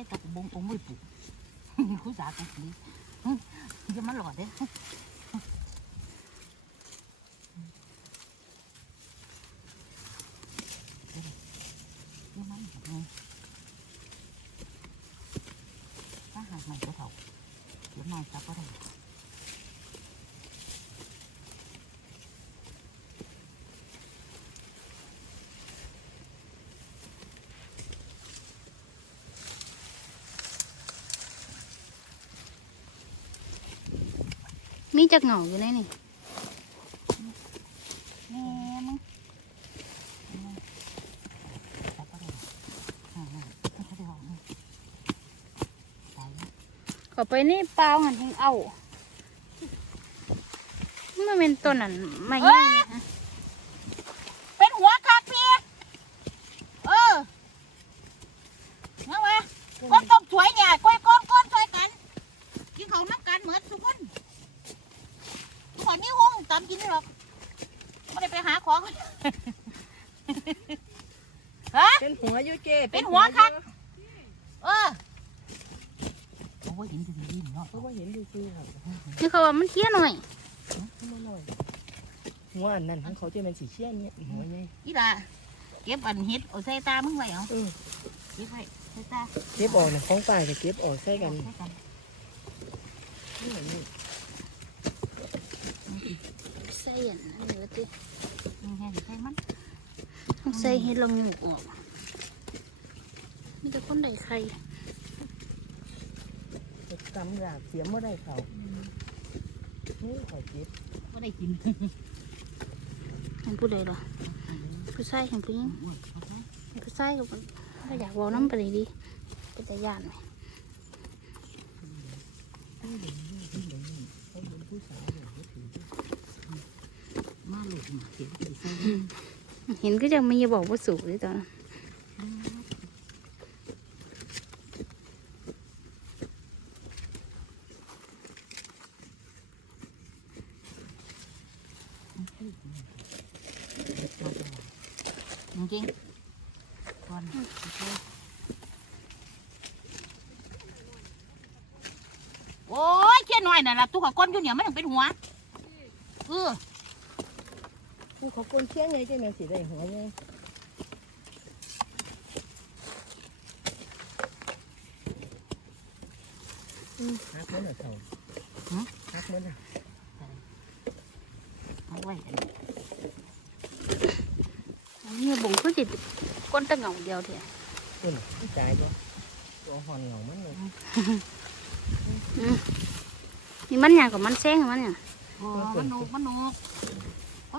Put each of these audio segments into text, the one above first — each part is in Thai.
ส่ตะกบงองไม่ปลูกคุยสากันสิจะมาหลอดเด้ยังไม่เห็นไงถ้าหากมันก็เถาเดี๋ยวมันจะก็ได้มีจักเหงาอยู่ในนี่แม่มึงจะก็ได้อ่าๆเขาได้อไปนี่เปล่าหันทิ้งเอามันเป็นต้นนั้นไม่ง่ายนะเป็นหัวคักพี่เออเอาวะก้นต้มถวยเนี่ยก้อยกนก้นช่วยกัน กินเขาวน้ำกันเหมือนทุกคนทุกคนนี่ห้ องตามกินนี่หรอกไม่ได้ไปหาของ ฮะ เป็นหัวอยูเจเป็นหัวคัก เออโอ้ยเห็นจะดีเนาะเพราะว่าเห็นดูคือครับนี่เขาว่ามันเที้ยหน่อยเข้ามาหน่อยหัวอันนั้นของเขาจะเป็นสีเชี่ยนเนี่ยหัวไงอีล่ะเก็บอันเฮ็ดเอาใส่ตามึงไว้เอาเออเก็บไว้ใส่ตาเก็บออกนะของป่าจะเก็บออกใส่กัน ใส่กัน นี่เหมือนนี่ใส่อันนั้นเดี๋ยวตินี่ไงใส่มันต้องใส่เห็ดละงูออกมีแต่คนใดใครกำรากเสียมไม่ได้เขานี่ขอยเก็บก็ได้กินเห็นผู้ใดหรอผู้ชายเห็นผู้หญิงผู้ชายก็บ่ก็อยากเวอน้ำไปเลยดิก็จะย่านไหมเขาเป็นผู้สาวเนี่ยเขาถือมาหลุดมาเก็บไปใส่ เห็นก็จะมีบอกว่าสูงเลยตอนจริงก่อนโอ้ยเขี้ยน้อยน่ะล่ะตุ๊กก้นอยู่เนี่ยมันถึงเป็นหัวเออ คือเขาคนเชี่ยงไงจะเป็นสีได้หัวไงฮักมันอะเขาฮักมันอะเอาไว้อันนี้อัน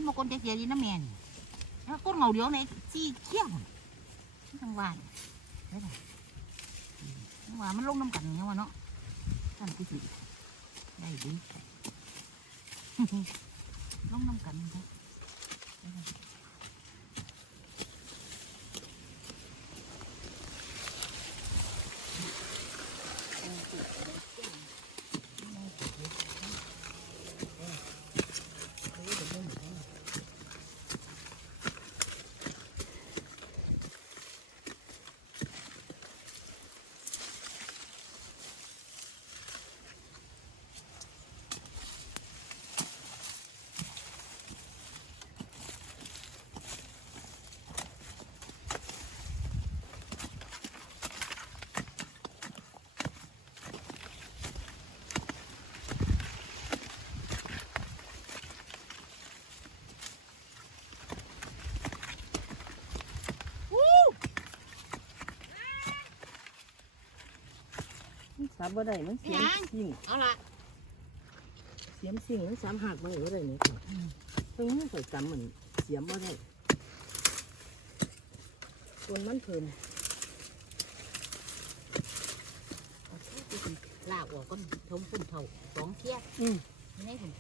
มันเลยนี่มันอย่างกับมันแมนเนี่ยโอ้มันหนุกมันหนุกคนเสียดีนะแม่นแล้วก้นเหงาเดียวในจี้เขี้ยวทั้งวันได้ไหมทั้งวันมันลงน้ำกันเนี่ยวะเนาะท่านที่สิได้ดีลงน้ำกันครับได้ไสับบ่ได้มันเสียมสิ่งเอาละเสียมสิ่งมันสามหักบ่ได้บ่ได้นี่ค่ะเพิ่งมือใส่จำมันเสียมบ่ได้ต้นมันเพิ่นลากออกก้นทมพุ่นเท่าสองเที่ยอืมนี่ผม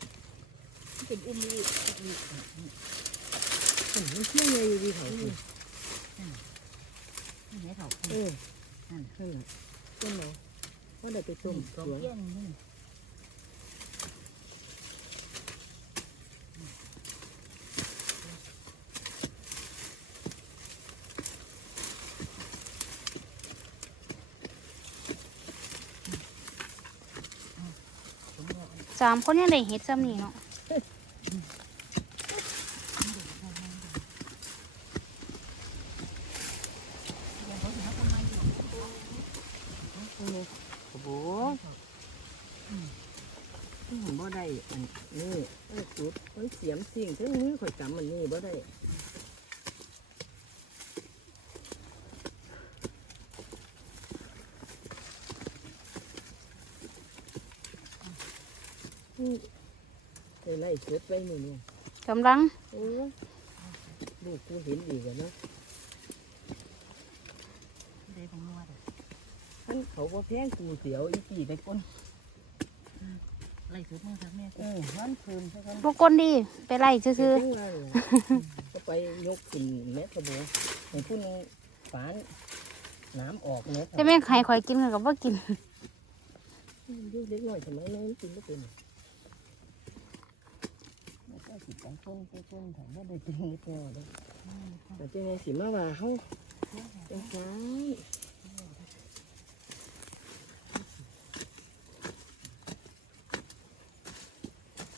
มันเป็นอุ้มลูกลูกเพิ่นมันเที่ยงใหญ่อยู่ดีเขา ไปต้มสวยสามคนยังได้เห็ดซ้ำนี่เนาะ สิ่งทั้งมือข่อยกำมันนี่บ่ได้นี่ไปไล่เสุดไปนี่เนี่ยกำลังโอ้ยลูกกูเห็นดีกันเนาะได้ของนวด้อท่านเขาก็แพงกูเสียวอีกี่ไปก้น ไล่สุดมือครับแม่เออมันคืนใช่ไหมบกกนดี ไปไล่ซื่อซื้อก็ไปยกขึ้นแม่กระโบให้ผู้นึงฝานน้ำออกเนี่ยๆแต่แม่งใครคอยกินกับว่ากินยุคเล็กน้อยสมัยนั้นกินไม่เป็นแล้วก็สิบสองคนไปคนถามว่าได้กินนิดเดียวเลยแต่เจ้าไงสิมาว่าเฮาเป็นไง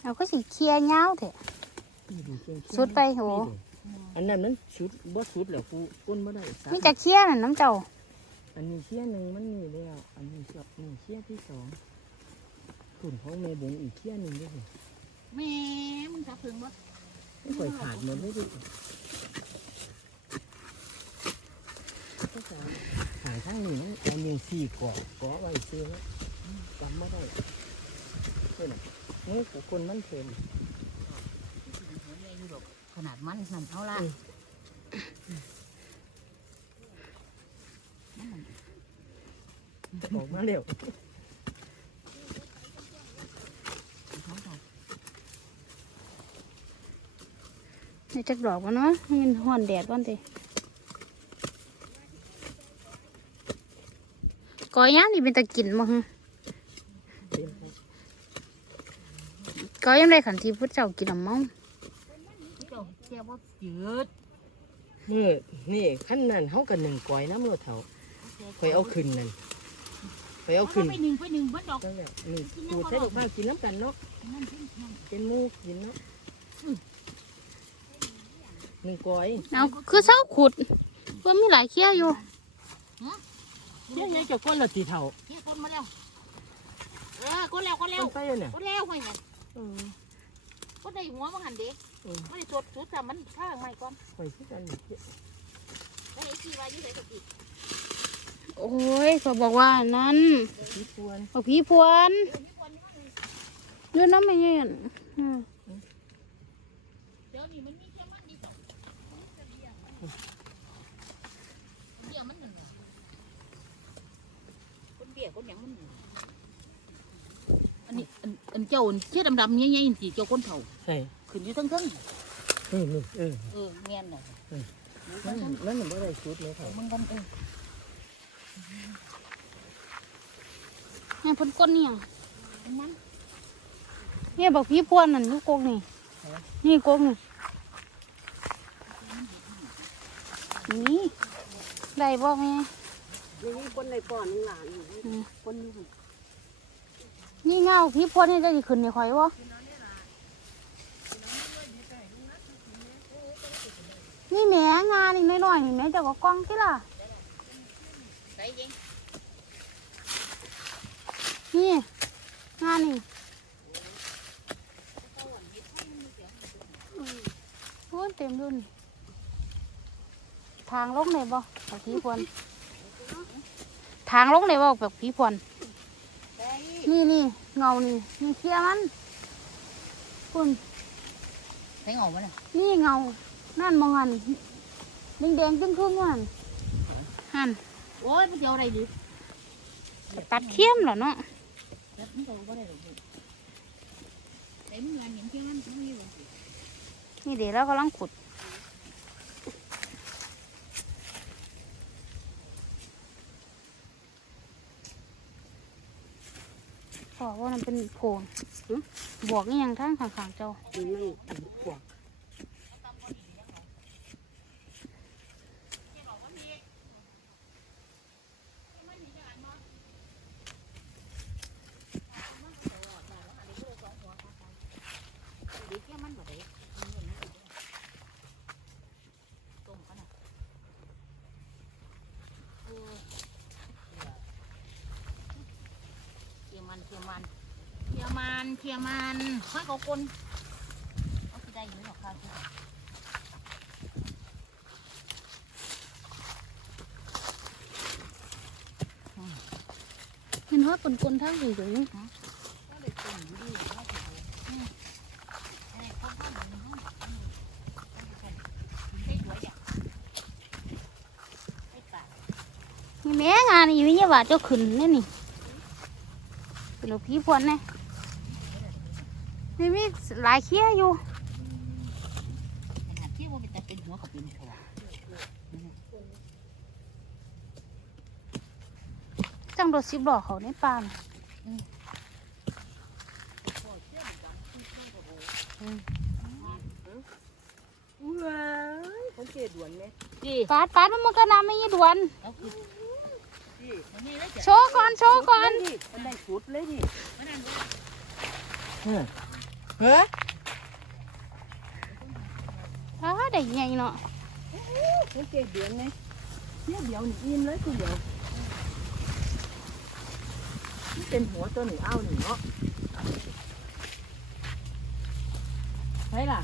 เอาก็สิเคลียร์ยาวเถอะสุดไปโหอันนั้นมันชุดบ่ชุดแล้วกูก้นบ่ได้สักมีแต่เคลียร์น่ะน้ำเจ้า อันนี้เชี่ยหนึ่งมันนี่แล้ว อันนี้เชี่ยนี่เชี่ยที่สองขุนของแม่บงอีกเชี่ยหนึ่งด้วยสิแม่มึงจับถึงบ่ไม่ค่อยขาดหมดเลยดิหายทั้งนี้มันอันนี้สี่ก่อก่อไว้ซื้อจำไม่ได้เพื่อน นี่กูคนมันเค็มแม่อยู่ดอกขนาดมันนั่นเอาละออกมาเร็วของเขานี่จักดอกวะเนาะให้มันห่อนแดดก่อนสิก่อยย่างนี่เป็นตะกินมั้ง เต็มครับ ก่อยยังได้ขันทีพุทธเจ้ากินน้ำเมาเจ้าเจ้าบ่จืดนี่นี่ขั้นนั้นเขากันหนึ่งก้อยน้ำโลดเถาคอยเอาขึ้นนั่นคอยเอาขึ้นไปหนึ่งไปหนึ่งเบิดดอกนั่นแหละนี่กูใช้ดอกไม้กินน้ำกันเนาะนั่นที่นั่นเป็นหมูกินเนาะอืมหนึ่งก้อยเอาคือเศร้าขุดเพื่อมีหลายเคี้ยอยู่เชี่ยยังจะก้นละตีเท่าเฮ้ยคนมาแล้วเออคนแล้วคนแล้ต้วนไปเลยเนี่ยคนแล้วเฮ้ยเนี่ยเออคนได้หัวมันหันเด็กเออมันได้สดสุดแต่มันข้างใหม่ก่อนคอยที่กันนี่แล้วไอ้ที่ว่าอยู่ไหนกับอีกโอ้ยเขาบอกว่านั้นที่ควรเอาผีพวนอยืนน้ำไม่เย็นอืมเดี๋ยวนี้มันมีแค่มันดีสองเบี้ยมันหนึ่งคนเบี้ยคนหยังมัน หนึ่งอันนี้อันอันเจ้าเชี่ยดำๆเงี้ยๆสิเจ้าคนเฒ่าใช่ขึ้นอยู่ทั้งทั้งนี่นี่เออเออเงี้ยน่ะนั่นนั่นมันบ่ได้ชุดเลยค่ะมันกันเออนี่เพ่นก้นเนี่ยมันเนี่ยบอกผีพวนนั่นลูกกกนี่นี่กกนี่นี่ได้บ่แม่นี่คนในป้อนนี่หลานอืมคนนี้ นี่เงาผีพวนนี่จะสิขึ้นในข่อยวะนี่แหม่งานนี่น้อยๆนี่แหม่จ้าก็กล้องที่ล่ะนี่งานนี่โอ้ยเต็มรุ่นทางลงไหนบ่แบบผีพวนทางลงไหนบ่แบบผีพวนนี่นี่ เงานี่นี่เคลียร์มันคุณใส่เงามันน่ะนี่เงา นั่นมองหันแดงแดงๆจึ้งครึ่งๆหันหันโอ้ยมันจะเอาอะไรดีตัดเข้มเหรอเนาะแล้วมันจะเอาอะไรหรอกใส่มึงงานเห็นเพียงนั้นมันมีหรอนี่เดี๋ยวเรากำลังขุด อกว่ามันเป็นโพนบวกนี่ยังทั้งข้างๆเจ้านี่มันพวก เคลียร์มันค่อยเขาคนเขาสิได้อยู่หรอกค่ะที่เห็นว่าปนกลทางอยู่อยู่ก็เลยเป็นอยู่ดีเขาสิอืมไอ้คนข้างหลังมันห้องอืมได้สวยอย่างได้ป่านี่แม่งานนี่วิญญาบาเจ้าขึ้นนี่นี่เป็น ลูกพี่พวนแน่นี่มีหลายเคี้ยอยู่ขนาดที่ว่าเป็นแต่เป็นหัวกับเป็นหัวจังโดดสิบล้อเขาในป่าน่ะว้ายเขาเกด่วนไหมดีปาดปาดมันมันก็น้ำไม่ยี่ดวน โชว์ก่อน โชว์ก่อนมันได้สุดเลยดิมันนั่นเลยเฮ้ยเฮ้ยอ้าได้ใหญ่เนาะเขาเกด่วนไหมเนี่ยเดี๋ยวนี่อิ่มเลยคือเดี๋ยวนี่เป็นหัวตัวหนึ่งเอาหนึ่งเนาะใช่ล่ะ